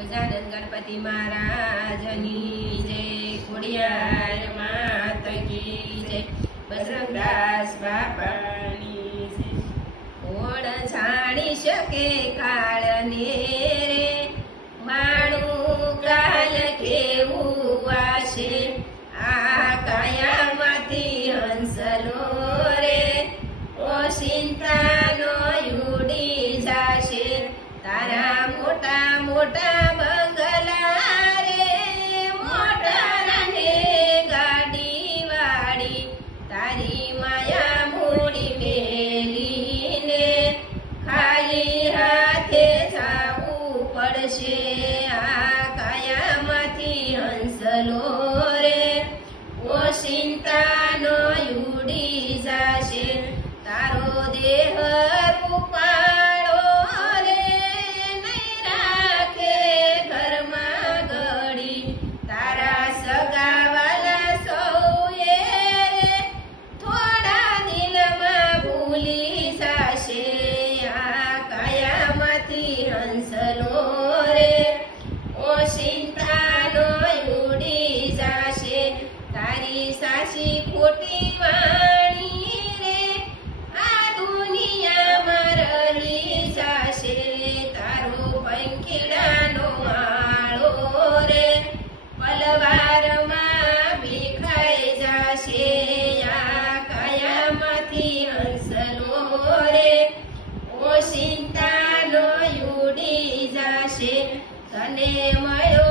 गजानन गणपति महाराजनी जय, खोडियार मात की जय, बजरंगदास बापानी जय। कोण जाणी शके काळने रे, माणू काल केवू आशे, आ कायामाती हंसलो रे, ओशिंतानो युडी जाशे, तारा मोठा मोठा बंगला रे, मोटाराने गाडी वाडी, तारी माया मोडी मेलीने, खाली हाथे जाऊ पडशे, आ कायामाथी हंसलो रे, ओशिंतानो युडी जाशे, तारो देह रूपाळो रे, नहीं राखे घरमा घडी, तारा सगावाला सौये रे, थोडा दिलमा भूली जाशे, आ कायामाथी हंसलो रे, ओशिंतानो युडी जाशे, तारी साशी खोटी वाणी रे, आ दुनिया मारली जाशे, तारो पंखीडानो माळो रे, पलवारमा भीखाई जाशे, या कायामाथी हंसलो रे, ओशिंतानो युडी जाशे, कने मळ्यो